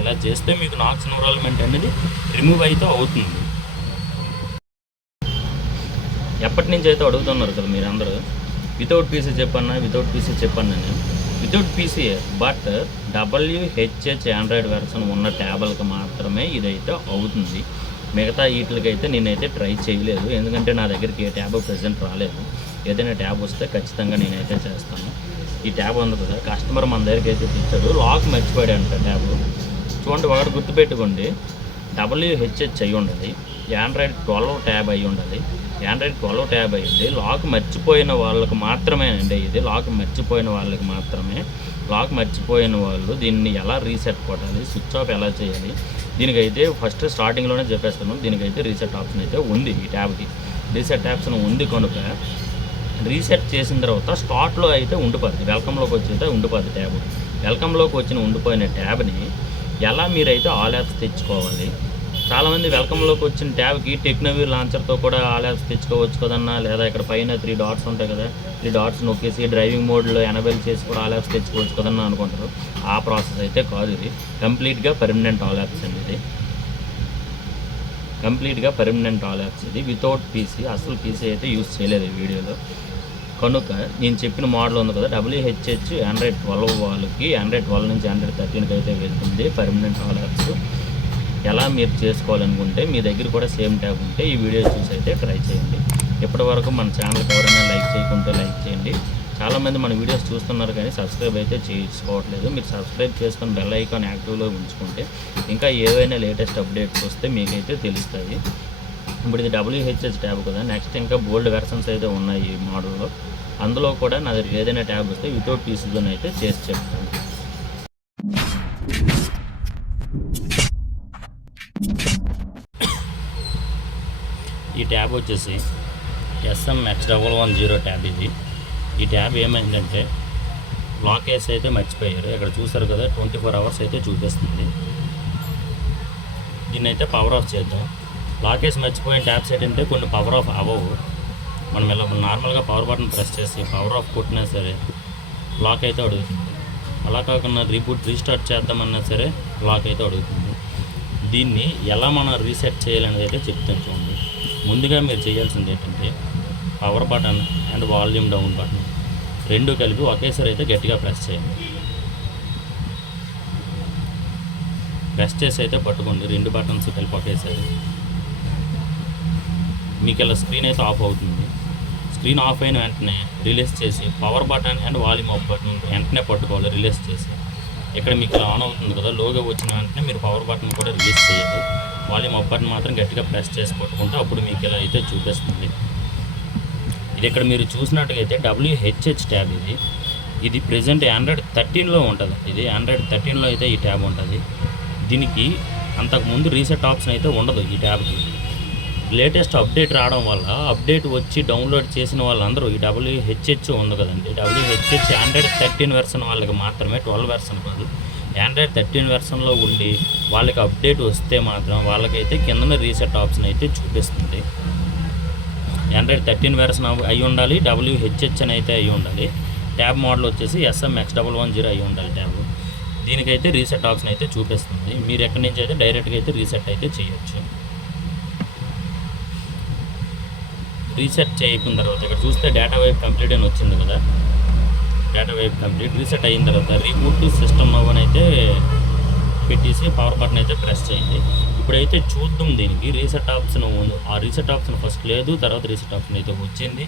ఇలా చేస్తే మీకు నాక్స్ ఎన్విరాన్మెంట్ అనేది రిమూవ్ అయితే అవుతుంది. ఎప్పటి నుంచి అయితే అడుగుతున్నారు కదా మీరు అందరూ, వితౌట్ పీసీ చెప్పన్నా నేను without PCA, but WHH Android version ఉన్న ట్యాబ్లకు మాత్రమే ఇదైతే అవుతుంది. మిగతా వీటికైతే నేనైతే ట్రై చేయలేదు, ఎందుకంటే నా దగ్గరికి ఏ ట్యాబ్ ప్రెజెంట్ రాలేదు. ఏదైనా ట్యాబ్ వస్తే ఖచ్చితంగా నేనైతే చేస్తాను. ఈ ట్యాబ్ ఉంది కదా, కస్టమర్ మన దగ్గరికి అయితే తెచ్చాడు, లాక్ మర్చిపోయాడు అంట ట్యాబ్. చూడండి, ఒకటి గుర్తుపెట్టుకోండి, WHH అయి ఉండాలి, ఆండ్రాయిడ్ 12 ట్యాబ్ అయి ఉండాలి. ఆండ్రాయిడ్ 12 ట్యాబ్ అయ్యింది. లాక్ మర్చిపోయిన వాళ్ళకి మాత్రమే అండి ఇది, లాక్ మర్చిపోయిన వాళ్ళకి మాత్రమే. లాక్ మర్చిపోయిన వాళ్ళు దీన్ని ఎలా రీసెట్ కొట్టాలి, స్విచ్ ఆఫ్ ఎలా చేయాలి, దీనికైతే ఫస్ట్ స్టార్టింగ్లోనే చెప్పేస్తాను. దీనికైతే రీసెట్ ఆప్షన్ అయితే ఉంది, ఈ ట్యాబ్కి రీసెట్ ఆప్షన్ ఉంది కనుక రీసెట్ చేసిన తర్వాత స్టార్ట్లో అయితే ఉండిపోద్ది, వెల్కమ్లోకి వచ్చి అయితే ఉండిపోద్ది ట్యాబ్. వెల్కమ్లోకి వచ్చిన ఉండిపోయిన ట్యాబ్ని ఎలా మీరైతే ఆల్ యాప్స్ తెచ్చుకోవాలి. చాలామంది వెల్కమ్లోకి వచ్చిన ట్యాబ్కి టెక్నోవ్యూ లాంచర్తో కూడా ఆల్ యాప్స్ తెచ్చుకోవచ్చు కదన్నా, లేదా ఇక్కడ పైన 3 డాట్స్ ఉంటాయి కదా, 3 డాట్స్ నొక్కేసి డ్రైవింగ్ మోడ్లో ఎనబెల్ చేసి కూడా ఆల్ యాప్స్ తెచ్చుకోవచ్చు కదన్నా అనుకుంటారు. ఆ ప్రాసెస్ అయితే కాదు, ఇది కంప్లీట్గా పర్మనెంట్ ఆల్ యాప్స్ అండి. ఇది కంప్లీట్గా పర్మనెంట్ ఆల్ యాప్స్. ఇది వితౌట్ పీసీ, అసలు పీసీ అయితే యూజ్ చేయలేదు ఈ వీడియోలో. కనుక నేను చెప్పిన మోడల్ ఉంది కదా, WHH ఆండ్రాయిడ్ 12 వాళ్ళకి, ఆండ్రాయిడ్ 12 నుంచి ఆండ్రాయిడ్ 13కి అయితే వెళ్తుంది పర్మనెంట్ ఆల్ యాప్స్. ఎలా మీరు చేసుకోవాలనుకుంటే మీ దగ్గర కూడా సేమ్ ట్యాబ్ ఉంటే ఈ వీడియో చూసి అయితే ట్రై చేయండి. ఇప్పటివరకు మన ఛానల్కి ఎవరైనా లైక్ చేయకుంటే లైక్ చేయండి. చాలామంది మన వీడియోస్ చూస్తున్నారు కానీ సబ్స్క్రైబ్ అయితే చేసుకోవట్లేదు. మీరు సబ్స్క్రైబ్ చేసుకొని బెల్ ఐకాన్ యాక్టివ్లో ఉంచుకుంటే ఇంకా ఏవైనా లేటెస్ట్ అప్డేట్స్ వస్తే మీకైతే తెలుస్తాయి. ఇప్పుడు ఇది WHH ట్యాబ్ కదా, నెక్స్ట్ ఇంకా బోల్డ్ వెర్షన్స్ అయితే ఉన్నాయి ఈ మోడల్లో. అందులో కూడా నా దగ్గర ఏదైనా ట్యాబ్ వస్తే వితౌట్ పీసీతోనే అయితే చేసి చెప్తాను. ఈ ట్యాబ్ వచ్చేసి SMX110 ట్యాబ్ ఇది. ఈ ట్యాబ్ ఏమైందంటే లాక్ వేసి అయితే మర్చిపోయారు. ఇక్కడ చూసారు కదా 24 అవర్స్ అయితే చూపిస్తుంది. దీన్ని అయితే పవర్ ఆఫ్ చేద్దాం. లాక్ వేసి మర్చిపోయిన ట్యాబ్స్ ఏంటంటే కొన్ని పవర్ ఆఫ్ అవ్వవు. మనం ఇలా నార్మల్గా పవర్ బటన్ ప్రెస్ చేసి పవర్ ఆఫ్ కొట్టినా సరే లాక్ అయితే అడుగుతుంది. అలా కాకుండా రీస్టార్ట్ చేద్దామన్నా సరే లాక్ అయితే అడుగుతుంది. దీన్ని ఎలా మనం రీసెట్ చేయాలనేది అయితే చెప్తాను చూడండి. ముందుగా మీరు చేయాల్సింది ఏంటంటే power button and volume down button రెండు కలిపి ఒకేసారి అయితే గట్టిగా ప్రెస్ చేయండి. ప్రెస్ చేసి అయితే పట్టుకోండి, 2 బటన్స్ కలిపి ఒకేసారి. మీకు ఇలా స్క్రీన్ అయితే ఆఫ్ అవుతుంది. స్క్రీన్ ఆఫ్ అయిన వెంటనే రిలీజ్ చేసి power button and volume of button వెంటనే పట్టుకోవాలి. రిలీజ్ చేసి ఇక్కడ మీకు ఇలా ఆన్ అవుతుంది కదా, లోగో వచ్చిన వెంటనే మీరు పవర్ బటన్ కూడా రిలీజ్ చేయాలి. వాల్యూమ్ ఆఫ్ బటన్ మాత్రం గట్టిగా ప్రెస్ చేసి పట్టుకుంటే అప్పుడు మీకు ఇలా అయితే చూపిస్తుంది. ఇది ఇక్కడ మీరు చూసినట్టుగైతే WHH ట్యాబ్ ఇది. ఇది ప్రెజెంట్ ఆండ్రాయిడ్ 13లో ఉంటుంది. ఇది ఆండ్రాయిడ్ 13లో అయితే ఈ ట్యాబ్ ఉంటుంది. దీనికి అంతకుముందు రీసెట్ ఆప్షన్ అయితే ఉండదు. ఈ ట్యాబ్కి లేటెస్ట్ అప్డేట్ రావడం వల్ల అప్డేట్ వచ్చి డౌన్లోడ్ చేసిన వాళ్ళందరూ ఈ WHH ఉంది కదండి, WHH ఆండ్రాయిడ్ 13 వెర్షన్ వాళ్ళకి మాత్రమే, 12 వెర్షన్ కాదు. ఆండ్రాయిడ్ 13 వెర్షన్లో ఉండి వాళ్ళకి అప్డేట్ వస్తే మాత్రం వాళ్ళకైతే కిందన రీసెట్ ఆప్షన్ అయితే చూపిస్తుంది. ఆండ్రాయిడ్ 13 వెర్షన్ అయి ఉండాలి, WHH అని అయితే అయి ఉండాలి. ట్యాబ్ మోడల్ వచ్చేసి SMX110 అయి ఉండాలి ట్యాబ్. దీనికైతే రీసెట్ ఆప్షన్ అయితే చూపిస్తుంది. మీరు ఎక్కడి నుంచి అయితే డైరెక్ట్గా అయితే రీసెట్ అయితే చేయొచ్చు. రీసెట్ చేయకున్న తర్వాత ఇక్కడ చూస్తే డేటా వైప్ కంప్లీట్ అని వచ్చింది కదా, డేటా వైప్ కంప్లీట్. రీసెట్ అయిన తర్వాత రీబూట్ టు సిస్టమ్ నవ్ అని అయితే పెట్టేసి పవర్ బటన్ అయితే ప్రెస్ చేయండి. ఇప్పుడైతే చూద్దాం దీనికి రీసెట్ ఆప్షన్. ఆ రీసెట్ ఆప్షన్ ఫస్ట్ లేదు, తర్వాత రీసెట్ ఆప్షన్ అయితే వచ్చింది.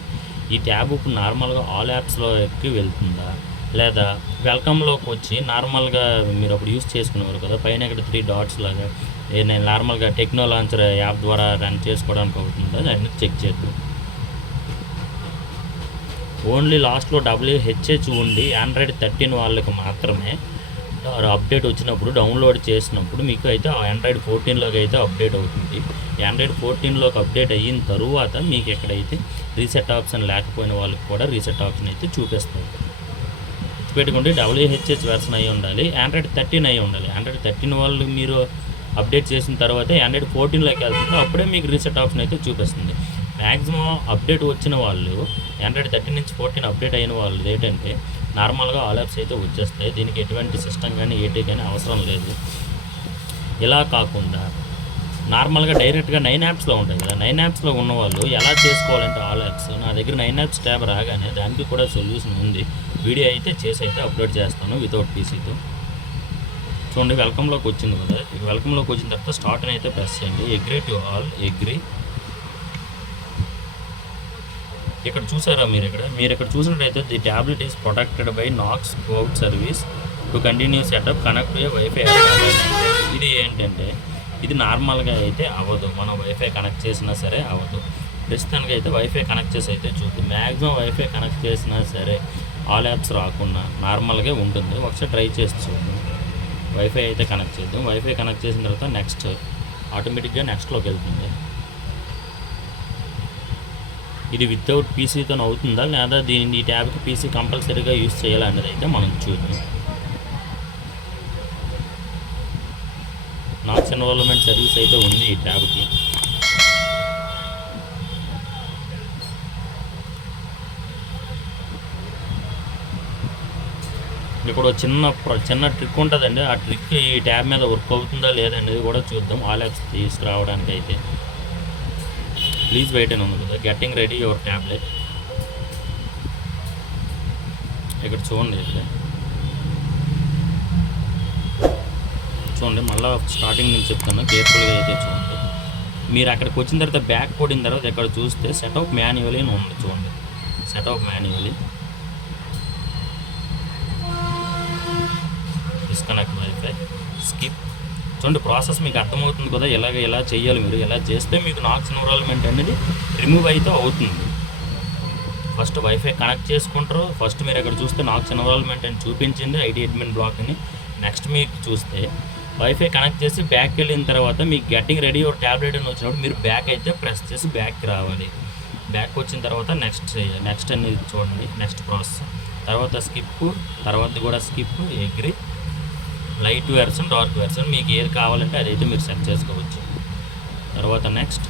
ఈ ట్యాబ్ ఇప్పుడు నార్మల్గా ఆల్ యాప్స్లోకి వెళ్తుందా, లేదా వెల్కమ్లోకి వచ్చి నార్మల్గా మీరు అప్పుడు యూస్ చేసుకునేవారు కదా, పైన ఇక్కడ 3 డాట్స్ లాగా నేను నార్మల్గా టెక్నో లాంచర్ యాప్ ద్వారా రన్ చేసుకోవడానికి అవుతుందా దాన్ని చెక్ చేద్దాం. ఓన్లీ లాస్ట్లో WHH ఉండి ఆండ్రాయిడ్ 13 వాళ్ళకి మాత్రమే అప్డేట్ వచ్చినప్పుడు డౌన్లోడ్ చేసినప్పుడు మీకు అయితే ఆండ్రాయిడ్ 14లోకి అయితే అప్డేట్ అవుతుంది. ఆండ్రాయిడ్ 14లోకి అప్డేట్ అయిన తరువాత మీకు ఎక్కడైతే రీసెట్ ఆప్షన్ లేకపోయిన వాళ్ళకి కూడా రీసెట్ ఆప్షన్ అయితే చూపిస్తుంది. పెట్టుకుంటే WHH వెర్షన్ అయి ఉండాలి, ఆండ్రాయిడ్ 13 అయి ఉండాలి. ఆండ్రాయిడ్ 13 వాళ్ళు మీరు అప్డేట్ చేసిన తర్వాత ఆండ్రాయిడ్ 14లోకి వెళ్తుంది, అప్పుడే మీకు రీసెట్ ఆప్షన్ అయితే చూపిస్తుంది. మ్యాక్సిమం అప్డేట్ వచ్చిన వాళ్ళు ఆండ్రాయిడ్ 13 నుంచి 14 అప్డేట్ అయిన వాళ్ళు ఏంటంటే నార్మల్గా ఆల్ యాప్స్ అయితే వచ్చేస్తాయి. దీనికి ఎటువంటి సిస్టమ్ కానీ ఏటీ కానీ అవసరం లేదు. ఇలా కాకుండా నార్మల్గా డైరెక్ట్గా 9 యాప్స్లో ఉంటాయి కదా, 9 యాప్స్లో ఉన్నవాళ్ళు ఎలా చేసుకోవాలంటే ఆల్ యాప్స్, నా దగ్గర 9 యాప్స్ ట్యాబ్ రాగానే దానికి కూడా సొల్యూషన్ ఉంది. వీడియో అయితే చేసి అయితే అప్లోడ్ చేస్తాను వితౌట్ పీసీతో. చూడండి, వెల్కమ్లోకి వచ్చింది కదా, వెల్కమ్లోకి వచ్చిన తర్వాత స్టార్ట్ అని అయితే ప్రెస్ చేయండి. Agree to all, agree. ఇక్కడ చూసారా మీరు ఇక్కడ చూసినట్టయితే the tablet is protected by Knox cloud service to continue setup connect to WiFi. ఇది ఏంటంటే ఇది నార్మల్గా అయితే అవ్వదు, మనం వైఫై కనెక్ట్ చేసినా సరే అవ్వదు. ప్రస్తుతానికి అయితే వైఫై కనెక్ట్ చేసి అయితే చూద్దాం. మ్యాక్సిమం వైఫై కనెక్ట్ చేసినా సరే ఆల్ యాప్స్ రాకుండా నార్మల్గా ఉంటుంది. ఒకసారి ట్రై చేసి చూద్దాం. వైఫై అయితే కనెక్ట్ చేద్దాం. వైఫై కనెక్ట్ చేసిన తర్వాత నెక్స్ట్ ఆటోమేటిక్గా నెక్స్ట్లోకి వెళ్తుంది. ఇది వితౌట్ పీసీతో అవుతుందా లేదా ఈ ట్యాబ్కి పీసీ కంపల్సరీగా యూజ్ చేయాలనేది అయితే మనం చూద్దాం. నాక్స్ ఎన్రోల్మెంట్ సర్వీస్ అయితే ఉంది ఈ ట్యాబ్కి. ఇక్కడ చిన్న ట్రిక్ ఉంటుందండి. ఆ ట్రిక్ ఈ ట్యాబ్ మీద వర్క్ అవుతుందా లేదనేది కూడా చూద్దాం. ఆల్ యాప్స్ తీసుకురావడానికి అయితే ప్లీజ్ వెయిట్ అని ఉంది కదా, గెట్టింగ్ రెడీ యువర్ ట్యాబ్లెట్. ఇక్కడ చూడండి, మళ్ళీ స్టార్టింగ్ నుంచి చెప్తాను, కేర్ఫుల్గా అయితే చూడండి. మీరు అక్కడికి వచ్చిన తర్వాత బ్యాక్ కొట్టిన తర్వాత ఇక్కడ చూస్తే సెటప్ మాన్యువల్లీ అని ఉంది. చూడండి, setup manually, disconnect wifi, skip. చూడండి, ప్రాసెస్ మీకు అర్థమవుతుంది కదా, ఎలా చేయాలి. మీరు ఎలా చేస్తే మీకు నాక్స్ ఎన్రోల్మెంట్ అనేది రిమూవ్ అయితే అవుతుంది. ఫస్ట్ వైఫై కనెక్ట్ చేసుకుంటారు. ఫస్ట్ మీరు ఇక్కడ చూస్తే నాక్స్ ఎన్రోల్మెంట్ అని చూపించింది, ఐడి అడ్మిన్ బ్లాక్ అని. నెక్స్ట్ మీకు చూస్తే వైఫై కనెక్ట్ చేసి బ్యాక్ వెళ్ళిన తర్వాత మీకు గెట్టింగ్ రెడీ యువర్ ట్యాబ్లెట్ అని వచ్చినప్పుడు మీరు బ్యాక్ అయితే ప్రెస్ చేసి బ్యాక్కి రావాలి. బ్యాక్ వచ్చిన తర్వాత నెక్స్ట్ అనేది చూడండి, నెక్స్ట్ ప్రాసెస్. తర్వాత స్కిప్, తర్వాత కూడా స్కిప్, agree, light version, dark version, మీకు ఏది కావాలంటే అదైతే మీరు సెట్ చేసుకోవచ్చు. తర్వాత next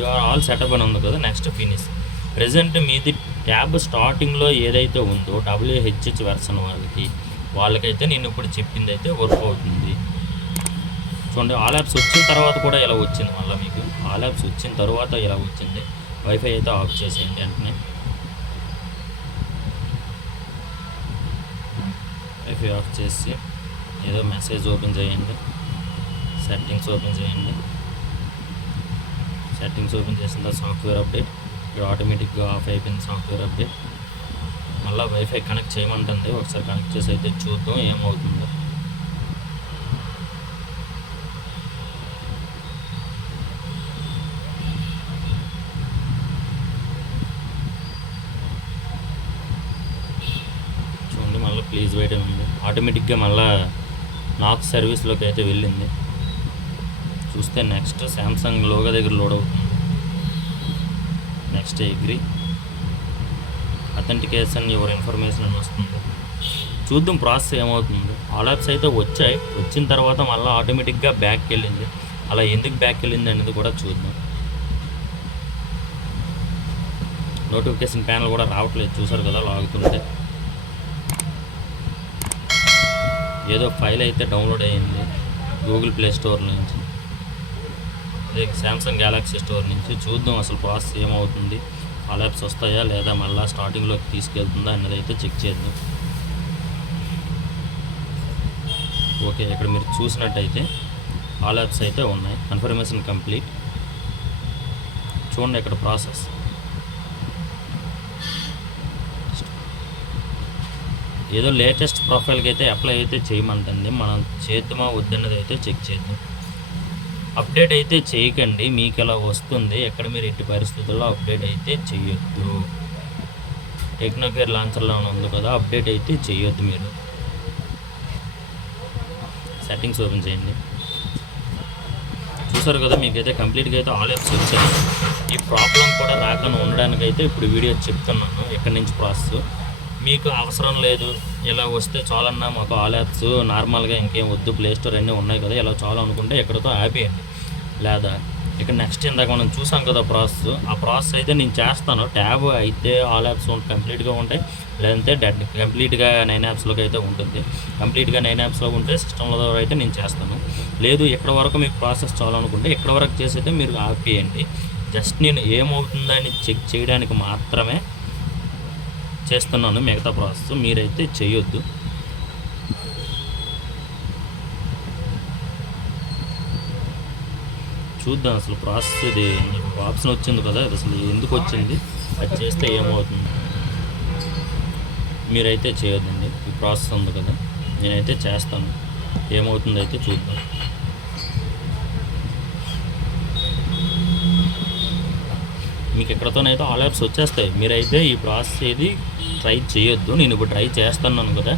you are all setup అని ఉంది కదా, నెక్స్ట్ ఫినిష్. ప్రజెంట్ మీది ట్యాబ్ స్టార్టింగ్లో ఏదైతే ఉందో WHH వెర్షన్ వాళ్ళకైతే నేను ఇప్పుడు చెప్పింది అయితే వర్క్ అవుతుంది. చూడండి, ఆల్ యాప్స్ వచ్చిన తర్వాత కూడా ఇలా వచ్చింది. మళ్ళీ మీకు ఆల్ యాప్స్ వచ్చిన తర్వాత ఇలా వచ్చింది. వైఫై అయితే ఆఫ్ చేసేయండి వెంటనే. వైఫై ఆఫ్ చేసి ఏదో మెసేజ్ ఓపెన్ చేయండి, సెట్టింగ్స్ ఓపెన్ చేయండి. సెట్టింగ్స్ ఓపెన్ చేసిన తర్వాత సాఫ్ట్వేర్ అప్డేట్, ఇక్కడ ఆటోమేటిక్గా ఆఫ్ అయిపోయింది సాఫ్ట్వేర్ అప్డేట్. మళ్ళీ వైఫై కనెక్ట్ చేయమంటుంది. ఒకసారి కనెక్ట్ చేసి అయితే చూద్దాం ఏమవుతుందో. చూడండి, మళ్ళీ ప్లీజ్ వెయిట్ అని ఉంది. ఆటోమేటిక్గా మళ్ళీ నాక్స్ సర్వీస్లోకి అయితే వెళ్ళింది. చూస్తే నెక్స్ట్ శాంసంగ్ లోగో దగ్గర లోడ్ అవుతుంది. Next agree, authentication your information అని వస్తుంది. చూద్దాం ప్రాసెస్ ఏమవుతుంది. ఆల్ యాప్స్ అయితే వచ్చాయి. వచ్చిన తర్వాత మళ్ళీ ఆటోమేటిక్గా బ్యాక్కి వెళ్ళింది. అలా ఎందుకు బ్యాక్కి వెళ్ళింది అనేది కూడా చూద్దాం. నోటిఫికేషన్ ప్యానల్ కూడా రావట్లేదు, చూసారు కదా లాగుతుంటే. ఏదో ఫైల్ అయితే డౌన్లోడ్ అయ్యింది గూగుల్ ప్లే స్టోర్ నుంచి, అదే శాంసంగ్ గ్యాలక్సీ స్టోర్ నుంచి. చూద్దాం అసలు ప్రాసెస్ ఏమవుతుంది. ఆల్ యాప్స్ వస్తాయా లేదా మళ్ళీ స్టార్టింగ్లోకి తీసుకెళ్తుందా అన్నది అయితే చెక్ చేద్దాం. ఓకే, ఇక్కడ మీరు చూసినట్టయితే ఆల్ యాప్స్ అయితే ఉన్నాయి. Confirmation complete. చూడండి ఇక్కడ ప్రాసెస్. ఏదో లేటెస్ట్ ప్రొఫైల్కి అయితే అప్లై అయితే చేయమంటుంది. మనం చేద్దామా వద్దన్నది అయితే చెక్ చేద్దాం. అప్డేట్ అయితే చేయకండి, మీకు ఎలా వస్తుంది. ఎక్కడ మీరు ఎట్టి పరిస్థితుల్లో అప్డేట్ అయితే చేయొద్దు. టెక్నోకేర్ లాంచర్లో ఉంది కదా, అప్డేట్ అయితే చేయొద్దు. మీరు సెట్టింగ్స్ ఓపెన్ చేయండి. చూసారు కదా, మీకైతే కంప్లీట్గా అయితే ఆల్ యాప్స్ వచ్చాయి. ఈ ప్రాబ్లం కూడా రాకుండా ఉండడానికి అయితే ఇప్పుడు వీడియో చెప్తున్నాను. ఎక్కడి నుంచి ప్రాసెస్ మీకు అవసరం లేదు, ఇలా వస్తే చాలన్నా మాకు ఆల్ యాప్స్ నార్మల్గా ఇంకేం వద్దు, ప్లే స్టోర్ అన్నీ ఉన్నాయి కదా, ఇలా చాలు అనుకుంటే ఎక్కడితో ఆపేయండి. లేదా ఇక్కడ నెక్స్ట్ ఇందాక మనం చూసాం కదా ప్రాసెస్, ఆ ప్రాసెస్ అయితే నేను చేస్తాను. ట్యాబ్ అయితే ఆల్ యాప్స్ కంప్లీట్గా ఉంటాయి. లేదంటే కంప్లీట్గా 9 యాప్స్లోకి అయితే ఉంటుంది. కంప్లీట్గా 9 యాప్స్లో ఉంటే సిస్టంలో అయితే నేను చేస్తాను. లేదు ఎక్కడ వరకు మీకు ప్రాసెస్ చాలనుకుంటే ఎక్కడ వరకు చేసి అయితే మీరు ఆపేయండి. జస్ట్ నేను ఏమవుతుందని చెక్ చేయడానికి మాత్రమే చేస్తున్నాను. మిగతా ప్రాసెస్ మీరైతే చేయొద్దు. చూద్దాం అసలు ప్రాసెస్ ఇది ఆప్షన్ వచ్చింది కదా, అది అసలు ఎందుకు వచ్చింది, అది చేస్తే ఏమవుతుంది. మీరైతే చేయొద్దండి. ఈ ప్రాసెస్ ఉంది కదా, నేనైతే చేస్తాను. ఏమవుతుందో అయితే చూద్దాం. మీకు ఎక్కడతోనైతే ఆల్ యాప్స్ వచ్చేస్తాయి. మీరైతే ఈ ప్రాసెస్ ఏది ట్రై చేయొద్దు. నేను ఇప్పుడు ట్రై చేస్తున్నాను కదా,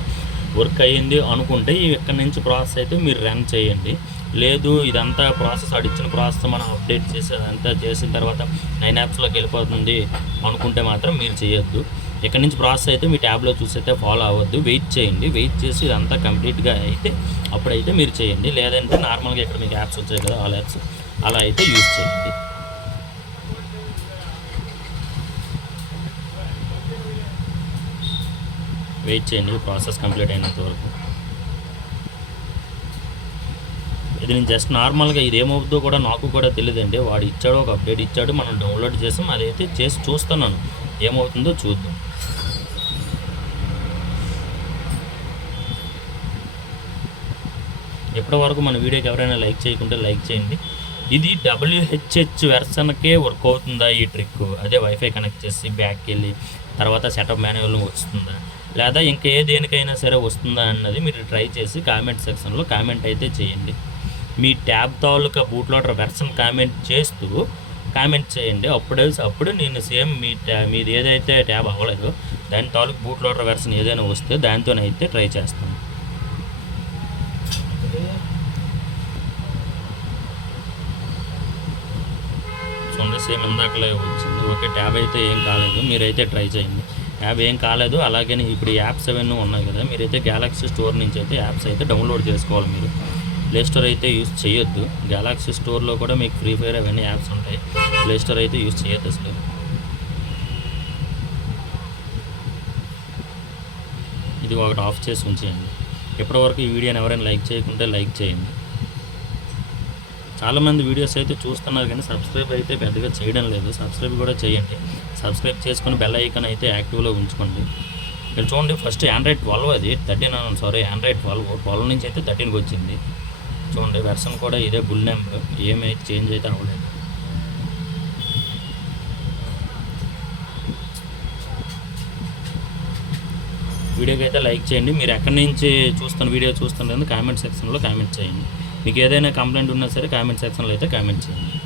వర్క్ అయ్యింది అనుకుంటే ఇక్కడి నుంచి ప్రాసెస్ అయితే మీరు రన్ చేయండి. లేదు ఇదంతా ప్రాసెస్ అడిచిన ప్రాసెస్ మనం అప్డేట్ చేసి అదంతా చేసిన తర్వాత 9 యాప్స్లోకి వెళ్ళిపోతుంది అనుకుంటే మాత్రం మీరు చేయొద్దు. ఇక్కడి నుంచి ప్రాసెస్ అయితే మీ ట్యాబ్లో చూసైతే ఫాలో అవ్వద్దు. వెయిట్ చేయండి. వెయిట్ చేసి ఇదంతా కంప్లీట్గా అయితే అప్పుడైతే మీరు చేయండి. లేదంటే నార్మల్గా ఇక్కడ మీకు యాప్స్ వచ్చాయి కదా, ఆల్ యాప్స్ అలా అయితే యూజ్ చేయండి. వెయిట్ చేయండి ప్రాసెస్ కంప్లీట్ అయినంత వరకు. ఇది నేను జస్ట్ నార్మల్గా ఇది ఏమవుతుందో కూడా నాకు కూడా తెలియదండి. వాడు ఇచ్చాడు, ఒక అప్డేట్ ఇచ్చాడు, మనం డౌన్లోడ్ చేసాం, అదైతే చేసి చూస్తున్నాను. ఏమవుతుందో చూద్దాం. ఇప్పటి వరకు మన వీడియోకి ఎవరైనా లైక్ చేయకుంటే లైక్ చేయండి. ఇది WHH వెర్షన్కే వర్క్ అవుతుందా ఈ ట్రిక్? అదే వైఫై కనెక్ట్ చేసి బ్యాక్కి వెళ్ళి తర్వాత సెటప్ మాన్యువల్ వస్తుందా, లేదా ఇంకా ఏ దేనికైనా సరే వస్తుందా అన్నది మీరు ట్రై చేసి కామెంట్ సెక్షన్లో కామెంట్ అయితే చేయండి. మీ ట్యాబ్ తాలూకా బూట్ లోడర్ వెర్షన్ కామెంట్ చేస్తూ కామెంట్ చేయండి. అప్పుడు నేను సేమ్ మీది ఏదైతే ట్యాబ్ అవ్వలేదో దాని తాలూకు బూట్ లోడర్ వెర్షన్ ఏదైనా వస్తే దాంతోనైతే ట్రై చేస్తాను. చూడండి, సేమ్ ఇందాకలే వచ్చింది. ఓకే, ట్యాబ్ అయితే ఏం కాలేదు. మీరైతే ట్రై చేయండి. ట్యాబ్ ఏం కాలేదు. అలాగే ఇప్పుడు యాప్స్ అవన్నీ ఉన్నాయి కదా, మీరైతే గ్యాలక్సీ స్టోర్ నుంచి అయితే యాప్స్ అయితే డౌన్లోడ్ చేసుకోవాలి. మీరు ప్లే స్టోర్ అయితే యూజ్ చేయొద్దు. గ్యాలక్సీ స్టోర్లో కూడా మీకు ఫ్రీ ఫైర్ అవన్నీ యాప్స్ ఉంటాయి. ప్లే స్టోర్ అయితే యూజ్ చేయొద్దు అసలు. ఇది ఒకటి ఆఫ్ చేసి ఉంచేయండి. ఇప్పటివరకు ఈ వీడియోని ఎవరైనా లైక్ చేయకుంటే లైక్ చేయండి. చాలామంది వీడియోస్ అయితే చూస్తున్నారు కానీ సబ్స్క్రైబ్ అయితే పెద్దగా చేయడం లేదు. సబ్స్క్రైబ్ కూడా చేయండి. సబ్స్క్రైబ్ చేసుకొని బెల్ ఐకాన్ అయితే యాక్టివ్లో ఉంచుకోండి. ఇక్కడ చూడండి, ఫస్ట్ ఆండ్రాయిడ్ 12 అది 13 సారీ ఆండ్రాయిడ్ 12 నుంచి అయితే 13కి వచ్చింది. చూడండి, వెర్షన్ కూడా ఇదే బుల్ నెంబర్, ఏమైతే చేంజ్ అయితే అవ్వలేదు. వీడియోకి అయితే లైక్ చేయండి. మీరు ఎక్కడి నుంచి వీడియో చూస్తున్నారు కామెంట్ సెక్షన్లో కామెంట్ చేయండి. మీకు ఏదైనా కంప్లైంట్ ఉన్నా సరే కామెంట్ సెక్షన్లో అయితే కామెంట్ చేయండి.